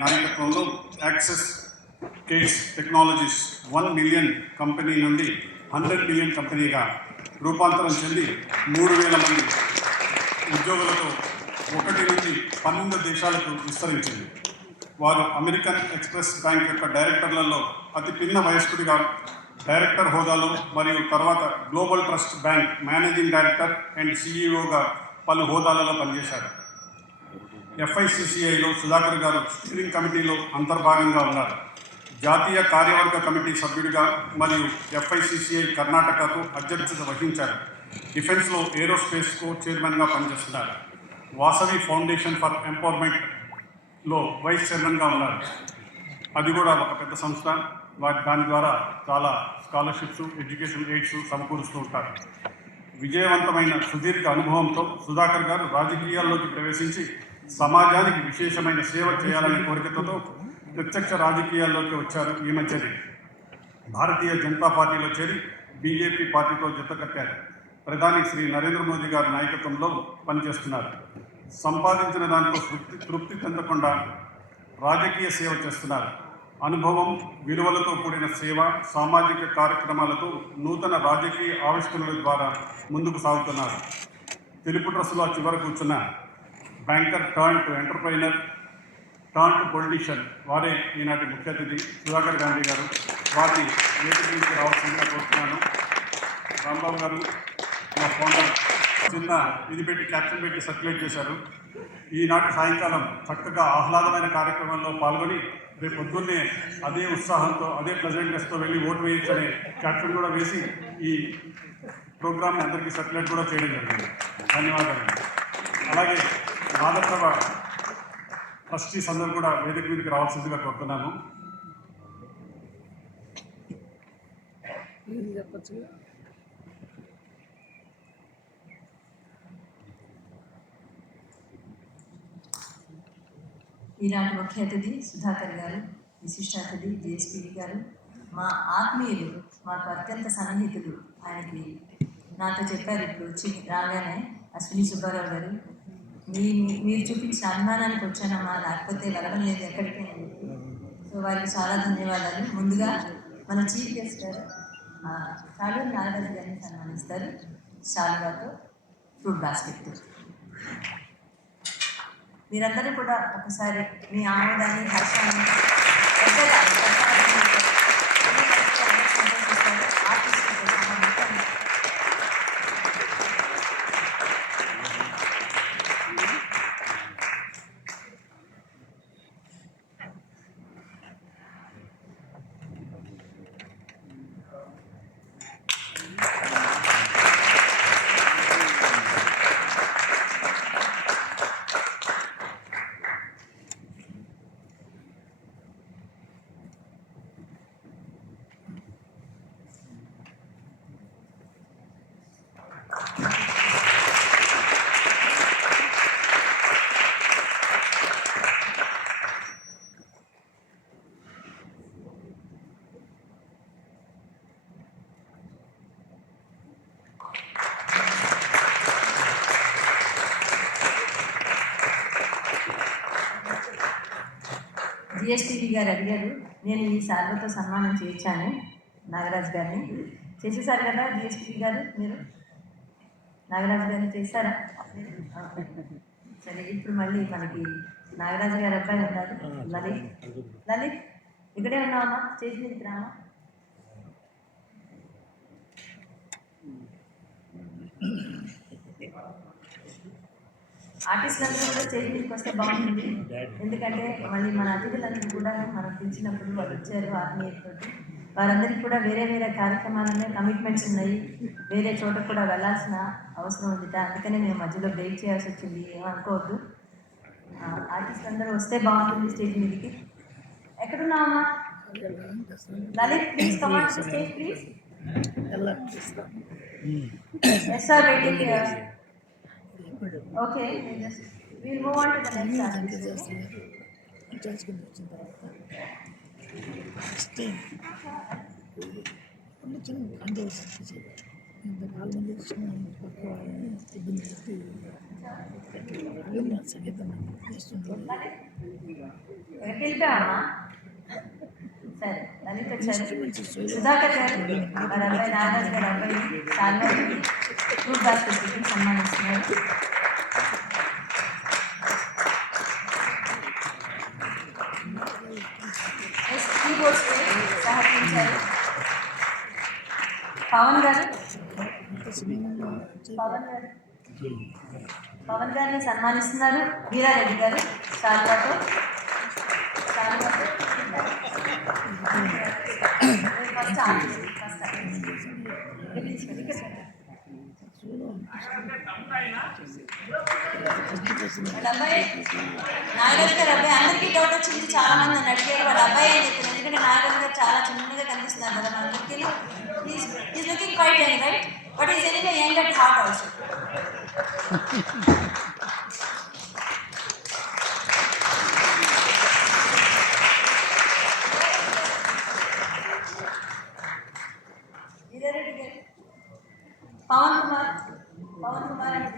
నాయకత్వంలో access case technologies 1 million company నుండి 100 million కంపెనీగా రూపాంతరం చెంది 3,000 మంది ఉద్యోగులతో 1 నుండి 12 దేశాలకు విస్తరించింది. వారు అమెరికన్ ఎక్స్ప్రెస్ బ్యాంక్ యొక్క డైరెక్టర్లలో అతి పిన్న వయస్కుడిగా డైరెక్టర్ హోదాలో మరియు తర్వాత global trust bank managing director and సిఇఓగా పలు హోదాలలో పనిచేశారు. ఎఫ్ఐసిసిఐలో సుధాకర్ గారు స్టీరింగ్ కమిటీలో అంతర్భాగంగా ఉన్నారు. జాతీయ కార్యవర్గ కమిటీ సభ్యుడిగా మరియు ఎఫ్ఐసిసిఐ కర్ణాటకకు అధ్యక్షత వహించారు. డిఫెన్స్లో ఏరోస్పేస్కు చైర్మన్గా పనిచేస్తున్నారు. వాసవి ఫౌండేషన్ ఫర్ ఎంపవర్మెంట్లో వైస్ చైర్మన్గా ఉన్నారు. అది కూడా ఒక పెద్ద సంస్థ. దాని ద్వారా చాలా స్కాలర్షిప్స్, ఎడ్యుకేషన్ ఎయిడ్స్ సమకూరుస్తూ ఉంటారు. విజయవంతమైన సుదీర్ఘ అనుభవంతో సుధాకర్ గారు రాజకీయాల్లోకి ప్రవేశించి సమాజానికి విశేషమైన సేవ చేయాలనే కోరికతో ప్రత్యక్ష రాజకీయాల్లోకి వచ్చారు. ఈ మధ్యనే భారతీయ జనతా పార్టీలో చేరి బీజేపీ పార్టీతో జతకట్టారు. ప్రధాని శ్రీ నరేంద్ర మోదీ గారి నాయకత్వంలో పనిచేస్తున్నారు. సంపాదించిన దాంతో తృప్తి చెందకుండా రాజకీయ సేవ చేస్తున్నారు. అనుభవం, విలువలతో కూడిన సేవ, సామాజిక కార్యక్రమాలతో నూతన రాజకీయ ఆవిష్కరణల ద్వారా ముందుకు సాగుతున్నారు. తెలుపు డ్రెస్సులో చివర కూర్చున్న banker turn to entrepreneur turn to politician వారే ఈనాటి ముఖ్య అతిథి సుధాకర్ గాంధీ గారు. వారిని వేదిక నుంచి రావాల్సిందిగా కోరుతున్నాను. రాంబాబు గారు మా ఫౌండర్ చిన్న ఇది పెట్టి క్యాప్షన్ పెట్టి సర్క్యులేట్ చేశారు. ఈనాటి సాయంకాలం చక్కగా ఆహ్లాదమైన కార్యక్రమంలో పాల్గొని రేపు పొద్దున్నే అదే ఉత్సాహంతో అదే ప్లెజెంట్నెస్తో వెళ్ళి ఓటు వేయించనే క్యాప్షన్ కూడా వేసి ఈ ప్రోగ్రామ్ని అందరికీ సర్క్యులేట్ కూడా చేయడం జరిగింది. ధన్యవాదాలు. అలాగే ఆదర్శవ ట్రస్టీస్ అందరూ కూడా వేదిక మీదకి రావాల్సిందిగా కోరుతున్నాను. ఈనాటి ముఖ్య అతిథి సుధాకర్ గారు, విశిష్ట అతిథి జేఎస్పీ గారు, మా ఆత్మీయులు, మాకు అత్యంత సన్నిహితులు. ఆయనకి నాతో చెప్పారు ఇప్పుడు వచ్చి రాగానే, అశ్విని సుబ్బారావు గారు, మీరు చూపించిన అభిమానానికి వచ్చానమ్మా, లేకపోతే వెళ్ళడం లేదు ఎక్కడికి అని చెప్పి. సో వారికి చాలా ధన్యవాదాలు. ముందుగా మన చీఫ్ గెస్ట్ గారు కాళూరు నాగరాజు గారిని సన్మానిస్తారు. శాలువాతో, ఫ్రూట్ బాస్కెట్తో. మీరందరూ కూడా ఒకసారి మీ ఆమోదాన్ని, హర్షాన్ని జిఎస్టీవీ గారు అడిగారు, నేను ఈ సార్లతో సన్మానం చేయించాను నాగరాజు గారిని. చేసేసారు కదా జిఎస్టీవీ గారు, మీరు నాగరాజు గారిని చేశారా? సరే, ఇప్పుడు మళ్ళీ మనకి నాగరాజు గారు అబ్బాయి ఉన్నారు, లలిత్. లలిత్ ఇక్కడే ఉన్నావమ్మా, స్టేజ్ మీదకి రామా. ఆర్టిస్టులందరూ కూడా స్టేజ్ మీదకి వస్తే బాగుంటుంది. ఎందుకంటే మళ్ళీ మన అతిథులందరూ కూడా మనం పిలిచినప్పుడు వాళ్ళు వచ్చారు ఆత్మీయతతో. వారందరికీ కూడా వేరే వేరే కార్యక్రమాలనే కమిట్మెంట్స్ ఉన్నాయి, వేరే చోట కూడా వెళ్ళాల్సిన అవసరం ఉంది. అందుకనే మేము మధ్యలో బ్రేక్ చేయాల్సి వచ్చింది, ఏమనుకోవద్దు. ఆర్టిస్ట్ అందరూ వస్తే బాగుంటుంది స్టేజ్ మీదకి. ఎక్కడున్నావమ్మా Lalit? Please come on to stage please. Yes sir, waiting. Okay, we'll move on to the next artist. చాలా మంది పక్క ఇబ్బంది పెట్టి సంగీతం చేస్తుంటారు. వెళ్ళిపోయామా? సరే, లలిత వచ్చారు. సుధాకర్ గారు వారి అబ్బాయి నాగరాజు గారి అబ్బాయి సాల్వాకి ఫ్రూట్ బాస్కెట్కి సన్మానిస్తున్నారు. కీబోర్డ్స్కి సహకరించారు పవన్ గారు. పవన్ గారిని సన్మానిస్తున్నారు వీరారెడ్డి గారు సాల్వాతో. వాళ్ళ అబ్బాయి నాగరాజు గారి అబ్బాయి, అందరికీ డౌట్ వచ్చింది, చాలా మంది నన్ను అడిగారు వాళ్ళ అబ్బాయి అని చెప్పారు. ఎందుకంటే నాగరాజు గారు చాలా చిన్నగా కనిపిస్తున్నారు కదా మనందరికీ. Is looking quite young, right? But is anyway young at heart also. Veerareddy గారు, పవన్ కుమార్ అని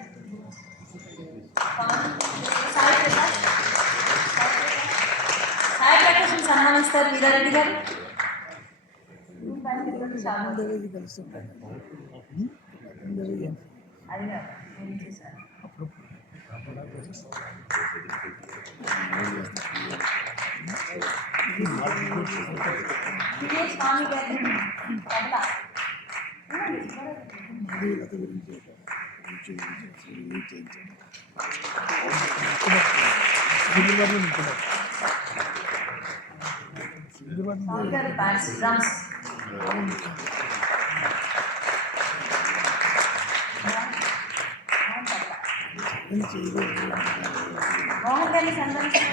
సాయి ప్రకాశం సన్మానిస్తారు వీరారెడ్డి గారు. అందరికీ కలుస్తుంటారు. అది కాదు, నేను చూసాను. స్వామి గారి మాధవీలత గురించి స్వామి గారు బ్యాట్స్ డ్రమ్స్. మోహన్ గారిని సన్మానించారు.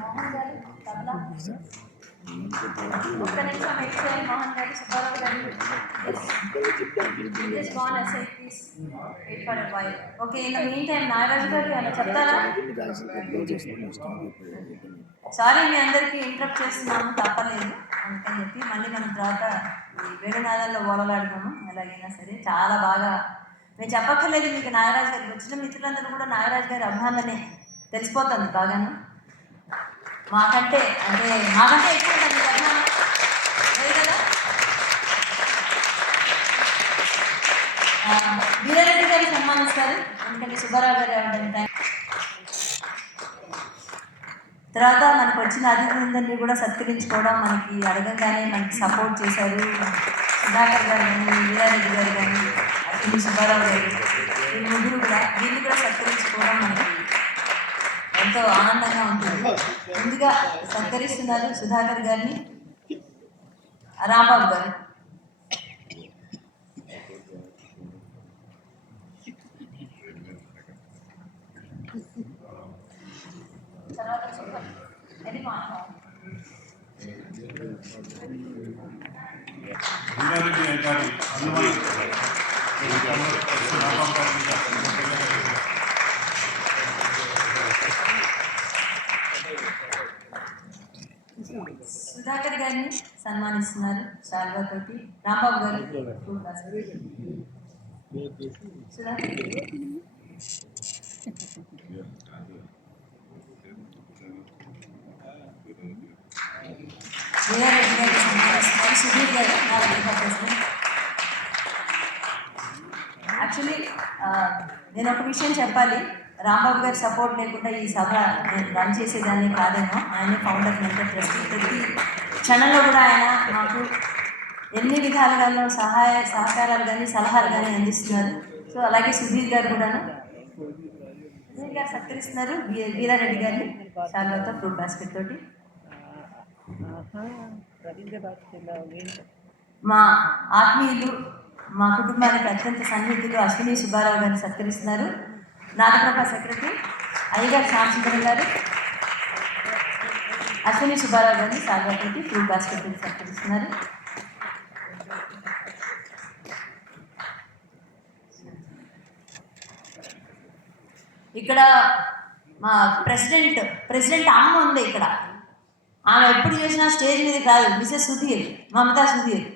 మోహన్ గారు తబలా. ఒక్క నిమిషం వెయిట్ చేయాలి. మోహన్ గారు, సుబ్బారావు గారు just go on aside, please. Wait for a while. Okay, in the meantime, Nagaraju గారు ఏమైనా చెప్తారా? సారీ, మీ అందరికీ ఇంటరప్ట్ చేస్తున్నాము, తప్పలేదు. అందుకని చెప్పి మళ్ళీ మనం తర్వాత ఈ వేణునాదాల్లో ఓలలాడుతాము. ఎలాగైనా సరే చాలా బాగా నేను చెప్పక్కర్లేదు మీకు. నాగరాజు గారికి వచ్చిన మిత్రులందరూ కూడా నాగరాజు గారి అభిమానులనే తెలిసిపోతుంది బాగాను. మాకంటే ఎక్కువ ఉంటుంది అభిమానం లేదు కదా. వీరారెడ్డి గారు సన్మానిస్తారు, ఎందుకంటే సుబ్బారావు గారు ఏమంటే తర్వాత మనకు వచ్చిన అతిథులందరినీ కూడా సత్కరించుకోవడం, మనకి అడగంగానే మనకి సపోర్ట్ చేశారు సుధాకర్ గారు కానీ, వీరారెడ్డి గారు కానీ, అతిథి సుబ్బారావు గారు, వీళ్ళు ముగ్గురు కూడా వీళ్ళు కూడా సత్కరించుకోవడం మనకి ఎంతో ఆనందంగా ఉంటుంది. ముందుగా సత్కరిస్తున్నారు సుధాకర్ గారిని రాంబాబు గారు. వీరారెడ్డి గారి అనుమానం సుధాకర్ గారిని సన్మానిస్తున్నారు శాల్వాతోటి. రాంబాబు గారు సుధాకర్ వీరారెడ్డి గారిని సన్మానిస్తున్నారు సుధీర్ గారు. యాక్చువల్లీ నేను ఒక విషయం చెప్పాలి. రాంబాబు గారి సపోర్ట్ లేకుండా ఈ సభ నేను రన్ చేసేదాన్ని కాదేమో. ఆయన ఫౌండర్, మెంటర్, ట్రస్టీ. ప్రతి క్షణంలో కూడా ఆయన మాకు ఎన్ని విధాలుగానో సహాయ సహకారాలు కానీ సలహాలు కానీ అందిస్తున్నారు. సో అలాగే సుధీర్ గారు కూడాను. సుధీర్ గారు సత్కరిస్తున్నారు వీరారెడ్డి గారిని శాల్వాతో, ఫ్రూట్ బాస్కెట్ తోటి. మా ఆత్మీయులు, మా కుటుంబానికి అత్యంత సన్నిహితులు అశ్విని సుబ్బారావు గారిని సత్కరిస్తున్నారు. నాగప్రభ సెక్రటరీ, అయ్యగారు శ్యామసుందరం గారు, అశ్విని సుబ్బారావు గారిని సాగర్కి ఫ్రూ బాస్కెట్ సత్కరిస్తున్నారు. ఇక్కడ మా ప్రెసిడెంట్ అమ్మ ఉంది ఇక్కడ. ఆమె ఎప్పుడు చేసినా స్టేజ్ మీదకి రాదు. మిసెస్ సుధీర్, మమతా సుధీర్.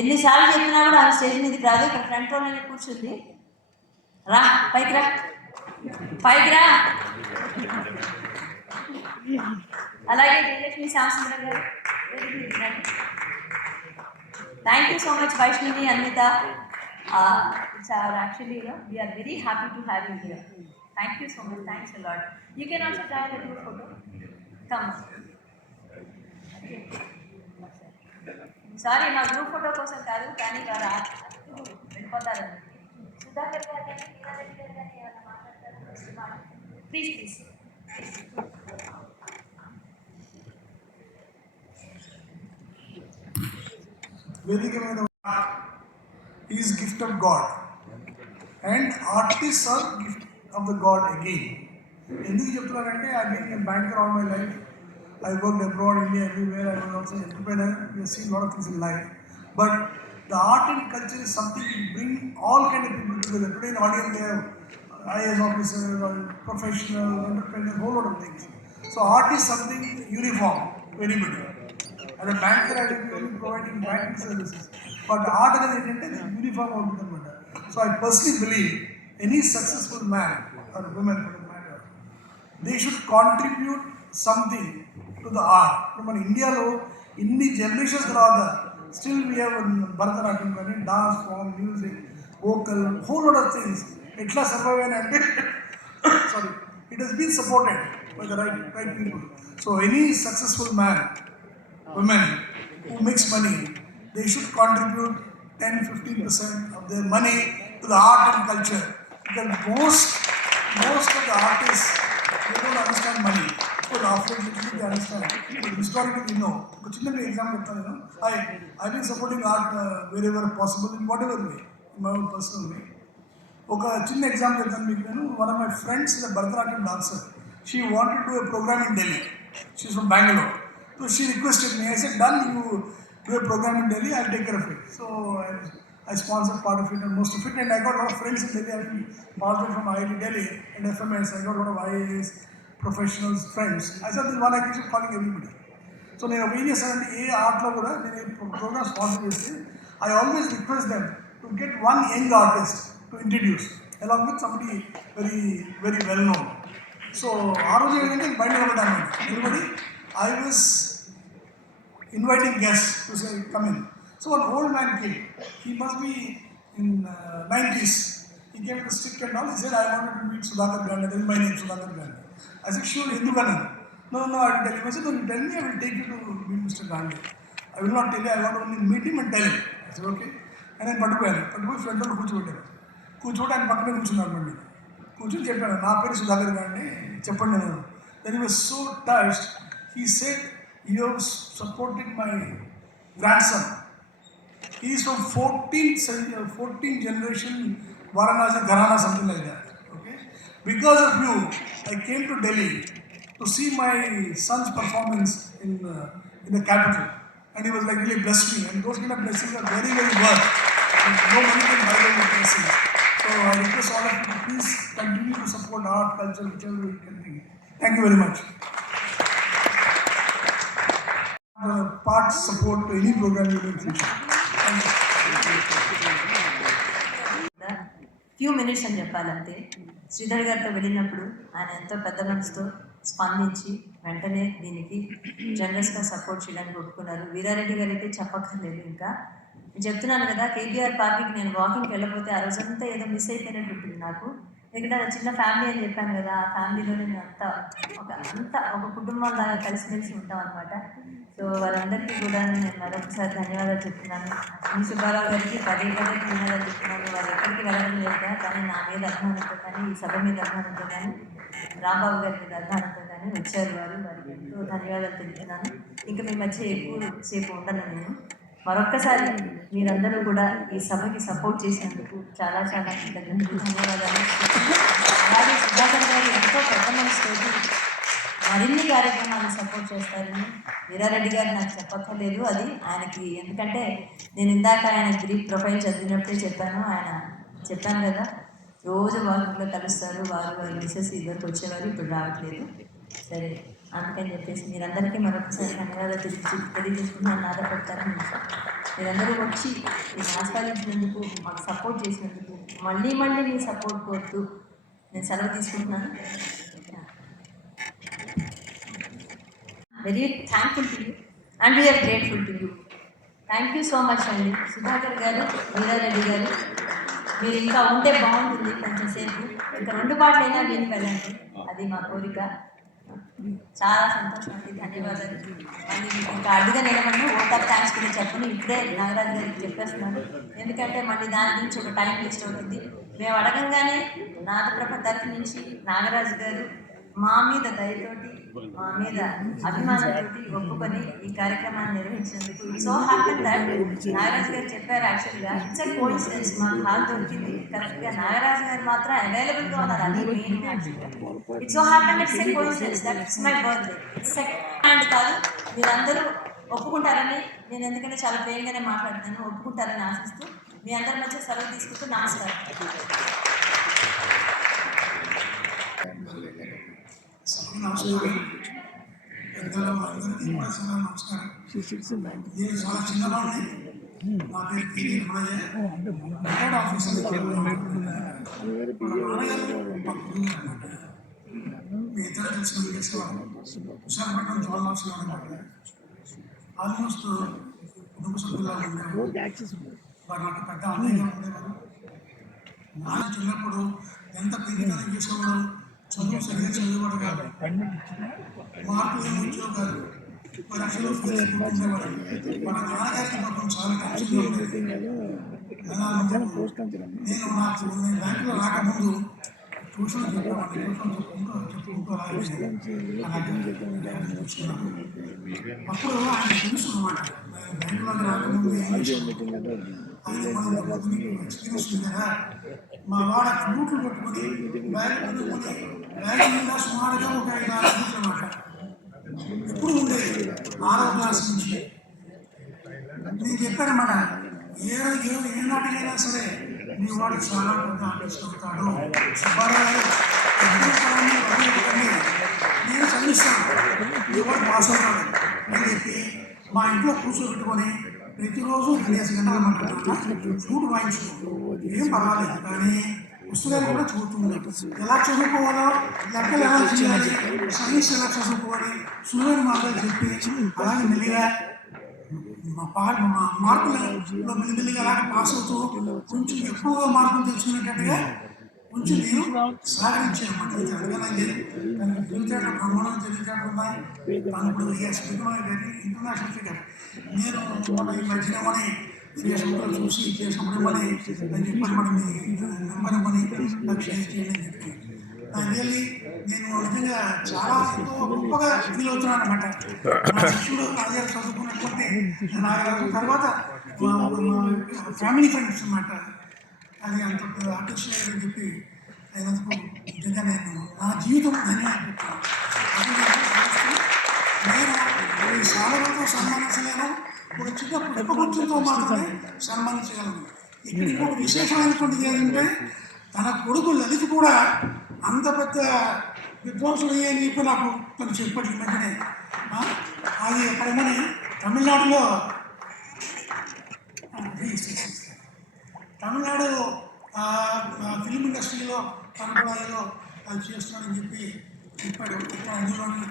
ఎన్నిసార్లు చెప్పినా కూడా ఆమె స్టేజ్ మీదకి రాదు. ఇక్కడ ఫ్రంట్ రోలోనే కూర్చుంది. రా పైకి రా, పైకి రా. అలాగే జయలక్ష్మి శాంసుందరం గారు. Thank you so much Vaishnavi, Anvitha. Actually, we are very happy to have you here. Thank you so much. Thanks a lot. You can also try the group photo. Come. Sorry, మా గ్రూప్ ఫోటో కోసం కాదు, కానీ వారు వెళ్ళిపోతారు. సుధాకర్ గారు కానీ నీలారెడ్డి గారు కానీ ఏమైనా మాట్లాడతారు? ప్లీజ్. వేదికమైన is gift of god and artist are gift of the god again. ఎందుకు చెప్తున్నానంటే అగైన్ నేను banker all my life. I worked abroad, India, everywhere. I was also an entrepreneur. We have seen a lot of things in life. But the art and culture is something that bring all kind of people together. Today in audience they have IAS officers, or professionals, entrepreneurs, whole lot of things. So art is something uniform to anybody. As a banker, I will be only providing banking services. But art is uniform out of the. So I personally believe any successful man or woman for that matter, they should contribute something to the art. మన ఇండియాలో ఇన్ని generations తర్వాత still we have Bharatanatyam కానీ dance form, music, vocal, whole lot of things. ఎట్లా survive అయినా అంటే sorry, it has been supported by the right people. So any successful man, women who makes money, they should contribute 10-15% of their money to the art and culture, because most of the artists, they don't understand money. So after they understand, historically we know. ఒక చిన్న example చెప్తాను నేను. I've been supporting art wherever possible in whatever way, in my own personal way. ఒక చిన్న example చెప్తాను మీకు నేను. One of my friends is a Bharatanatyam dancer. She wanted to do a program in Delhi. She's from Bangalore. So she requested me. I said, done, you do a program in Delhi, I'll take care of it. So I sponsored part of it and most of it, and I got a lot of friends in Delhi. I passed out from IIT Delhi and FMS. I got a lot of IAS professionals, friends. I said, this one I keep calling everybody. So నేను ఏం చేస్తానంటే ఏ ఆర్ట్లో కూడా నేను programme sponsor చేస్తే I always request them to get one young artist to introduce along with somebody very, very well known. So ఆ రోజు ఏంటంటే బయట నిలబడ్డాను. Everybody, I was inviting guests to say, come in. So an old man came. He must be in 90s. He came with a stick and all. He said, I wanted to meet Sudhakar Gandhi. That is my name, Sudhakar Gandhi. I said, sure, Hindukanan. No, I will tell him. I said, no, you tell me, I will take you to meet Mr. Gandhi. I will not tell you, I want to only meet him and tell him. I said, okay. And then పట్టుకుపోయి friend వాళ్ళు కూర్చోబెట్టారు. ఆయన పక్కనే కూర్చున్నాను మళ్ళీ. కూర్చొని చెప్పాను, నా పేరు సుధాకర్ గాంధీ, చెప్పండి నేను. Then he was so touched. He said, you have supported my grandson. He is from 14th generation Varanasi Gharana, something like that. Okay? Because of you, I came to Delhi to see my son's performance in the capital. And he was like, really blessed me. And those kind of blessings are very, very worth. No money can buy those blessings. So I request all of you to please continue to support art, culture, whichever way you can think. Thank you very much. Part support to any program you do in future. Few minutes అని చెప్పాలంటే శ్రీధర్ గారితో వెళ్ళినప్పుడు ఆయన ఎంతో పెద్ద మనసుతో స్పందించి వెంటనే దీనికి జనరల్స్గా సపోర్ట్ చేయడానికి ఒప్పుకున్నారు. వీరారెడ్డి గారు అయితే చెప్పక్కర్లేదు. ఇంకా నేను చెప్తున్నాను కదా, కేబీఆర్ పార్క్కి నేను వాకింగ్కి వెళ్ళకపోతే ఆ రోజంతా ఏదో మిస్ అయిపోయినట్టు ఉంటుంది నాకు. ఎందుకంటే చిన్న ఫ్యామిలీ అని చెప్పాను కదా, ఆ ఫ్యామిలీలో నేను ఒక కుటుంబంలాగా కలిసిమెలిసి ఉంటాం అనమాట. సో వాళ్ళందరికీ కూడా నేను మరొకసారి ధన్యవాదాలు చెప్తున్నాను. శ్రీ సుబ్బారావు గారికి పదే ధన్యవాదాలు చెప్తున్నాను. వాళ్ళు ఎక్కడికి వెళ్ళడం లేదు, కానీ నా మీద అభిమానంతో కానీ, ఈ సభ మీద అభిమానంతో కానీ, రాంబాబు గారి మీద అభిమానంతో కానీ వచ్చారు. వారికి ఎంతో ధన్యవాదాలు తెలుపుతున్నాను. ఇంకా మీ మధ్య ఎక్కువ సేపు ఉండను నేను. మరొక్కసారి మీరందరూ కూడా ఈ సభకి సపోర్ట్ చేసినందుకు చాలా ధన్యవాదాలు. అలాగే సుధాకర్ గారు ఎంతో పెద్ద మనసుతోటి మరిన్ని కార్యక్రమాలు సపోర్ట్ చేస్తారని వీరారెడ్డి గారు నాకు చెప్పక్కర్లేదు. అది ఆయనకి, ఎందుకంటే నేను ఇందాక ఆయన బ్రీఫ్ ప్రొఫైల్ చదివినప్పుడే చెప్పాను కదా, రోజు వాకింగ్లో కలుస్తారు, వారి మిసెస్ ఇద్దరికి వచ్చేవారు, ఇప్పుడు రావట్లేదు. సరే, అందుకని చెప్పేసి మీరందరికీ మరొకసారి ధన్యవాదాలు తెలియజేసుకుంటున్నాను. ఆధారపడతారని మీరందరూ వచ్చి మీరు ఆస్వాదించినందుకు, మాకు సపోర్ట్ చేసినందుకు మళ్ళీ మీ సపోర్ట్ కోరుతూ నేను సెలవు తీసుకుంటున్నాను. Very thankful to you and we are grateful to you. Thank you so much అండి. సుధాకర్ గారు, వీరారెడ్డి గారు, మీరు ఇంకా ఉంటే బాగుంటుంది. కొంచెంసేపు ఇంకా 2 పాటలైనా విని వెళ్ళండి, అది మా కోరిక. చాలా సంతోషం అండి, ధన్యవాదాలు. మళ్ళీ మీకు ఇంకా అడ్డుగా నిలబడి ఓటర్ థ్యాంక్స్ కూడా చెప్పని ఇప్పుడే నాగరాజు గారికి చెప్పేస్తున్నాను. ఎందుకంటే మళ్ళీ దాని నుంచి ఒక టైం వేస్ట్ అవుతుంది. మేము అడగంగానే నాదప్రభ తరఫు నుంచి నాగరాజు గారు మా మీద దయతోటి, మా మీద అభిమానంతో ఒప్పుకొని ఈ కార్యక్రమాన్ని నిర్వహించినందుకు సో హ్యాపీ దట్ నాగరాజు గారు చెప్పారు. యాక్చువల్గా ఇట్స్ ఎ కోఇన్సిడెన్స్, మాకు హాల్ దొరికింది కరెక్ట్గా, నాగరాజు గారు మాత్రం అవైలబుల్గా ఉన్నారు. అది మెయిన్ యాక్చువల్గా it's so happy it's a coincidence that it's my birthday. It's second కాదు, మీరందరూ ఒప్పుకుంటారని, నేను ఎందుకంటే చాలా ప్రేమగానే మాట్లాడుతాను, ఒప్పుకుంటారని ఆశిస్తూ మీ అందరి మధ్య సెలవు తీసుకుంటూ నమస్కారం. నమస్కారం పెద్దలు అందరికీ కూడా చాలా నమస్కారం. నేను చాలా చిన్నవాడిని, నా పేరు పీడి రమణయ్య, రికార్డ్ ఆఫీసర్. మీ ఇద్దరు తెలిసిన చేసేవాడు విశాఖపట్నం జోన్ ఆఫీసర్ అనమాట. ఆల్మోస్ట్ కుటుంబ సభ్యులా ఉండేవారు. వారు నాకు పెద్ద అన్నయ్యగా ఉండేవారు. నాన్న చిన్నప్పుడు ఎంత పెద్దగా చేసేవాడు, చదువు సరిగ్గా చదివేవాడు కాదు, మార్కులు ఏమి వచ్చేవి కాదు, పరీక్షలో ఫెయిల్ అయిపోతుండేవాడు. మన నాన్నగారికి పాపం చాలా టెన్షన్గా ఉండేది. నేను బ్యాంకులో రాకముందు ట్యూషన్ చెప్పేవాడిని. ట్యూషన్ చెప్పుకుంటూ అప్పుడు ఆయన తెలుసు అనమాట, బ్యాంకులోకి రాకముందు ఆయన మనం ఎక్స్పీరియన్స్ ఉంది కదా. మా వాడ బూట్లు పెట్టుకుని బ్యాగ్ పెట్టుకుని బ్యాగ్ మీద సుమారుగా ఒక 5-6 బూట్లు అనమాట. ఇప్పుడు ఉండేది 6వ క్లాస్ నుంచి. నేను చెప్పానమాట, ఏ నాటికైనా సరే మీ వాడు చాలా పెద్ద ఆర్టిస్ట్ అవుతాడు, సుబ్బారావు గారు నేను చదివిస్తాను, మీ వాడు పాస్ అవుతాడు అని చెప్పి మా ఇంట్లో కూర్చోబెట్టుకొని ప్రతిరోజు 2 గంటలు మాట్లాడుతున్నా, ఫ్లూట్ వాయించుకో, ఏం పర్వాలేదు, కానీ పుస్తకాలు కూడా చదువుతున్నాడు. ఎలా చదువుకోవాలో, లెక్కలు ఎలా చేయాలి, సైన్స్ ఎలా చదువుకోవాలి, సూర్యుని మాటలు చెప్పి అలాగే మెల్లిగా మా మార్కులలో మెల్లిమెల్లిగా అలాగే పాస్ అవుతూ కొంచెం ఎక్కువగా మార్కులు తెలుసుకునేటట్టుగా కొంచెం నేను సహకరించాను. అడగలేదు, తనకు తెలివితేటలు బ్రహ్మాండం తెలివితేటలు ఉన్నాయి. తను ఇప్పుడు ఇంటర్నేషనల్ ఫిగర్. నేను మన ఈ మధ్యనమని ఫేస్బుక్లో చూసి చేసినప్పుడు మని అని చెప్పాను, మన మీ నెంబర్ మని నాకు షేర్ చేయండి అని చెప్పి నాకు వెళ్ళి నేను నిజంగా చాలా ఎంతో గొప్పగా ఫీల్ అవుతున్నాను అనమాట. నా శిష్యుడు నాగర్ చదువుకున్నటువంటి నాగరాజు తర్వాత మా ఫ్యామిలీ ఫ్రెండ్స్ అనమాట. అది అంత ఆకర్షణ అని చెప్పి అయినందుకు నిజంగా నేను నా జీవితం ధన్యవాదాలు. నేను ఈ సాధనతో సన్మానించలేను, ఒక చిన్న పుష్పగుచ్చంతో మాత్రమే సన్మానించగలను. ఇక్కడ ఇంకొక విశేషమైనటువంటిది ఏంటంటే, తన కొడుకు లలిత్ కూడా అంత పెద్ద విద్వాంసుడు అని చెప్పి నాకు తను చెప్పాడు ఈ మధ్యనే. అది ఎక్కడమని తమిళనాడులో తమిళనాడు ఫిల్మ్ ఇండస్ట్రీలో తను కూడా ఏదో అది చేస్తున్నాడని చెప్పి చెప్పాడు. ఇక్కడ అందులోని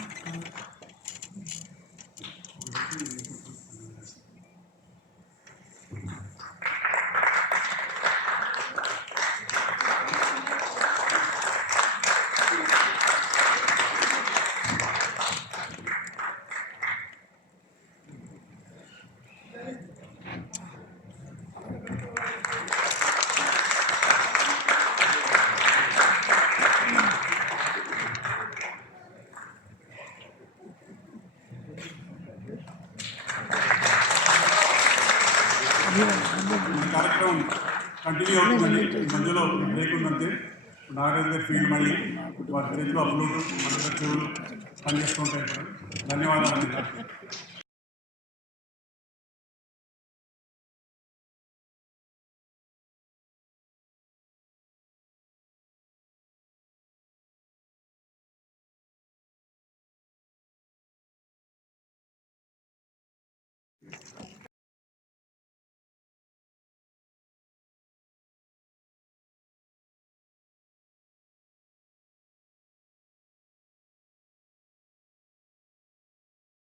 కార్యక్రమం కంటిన్యూ అవుతుందండి. మధ్యలో బ్రేక్ ఉందంటే నాగరాజు గారి ఫీల్డ్ మళ్ళీ వారి చేతిలో బ్లూటూత్ మన చెవులు పనిచేస్తుంటాయి. ధన్యవాదాలు.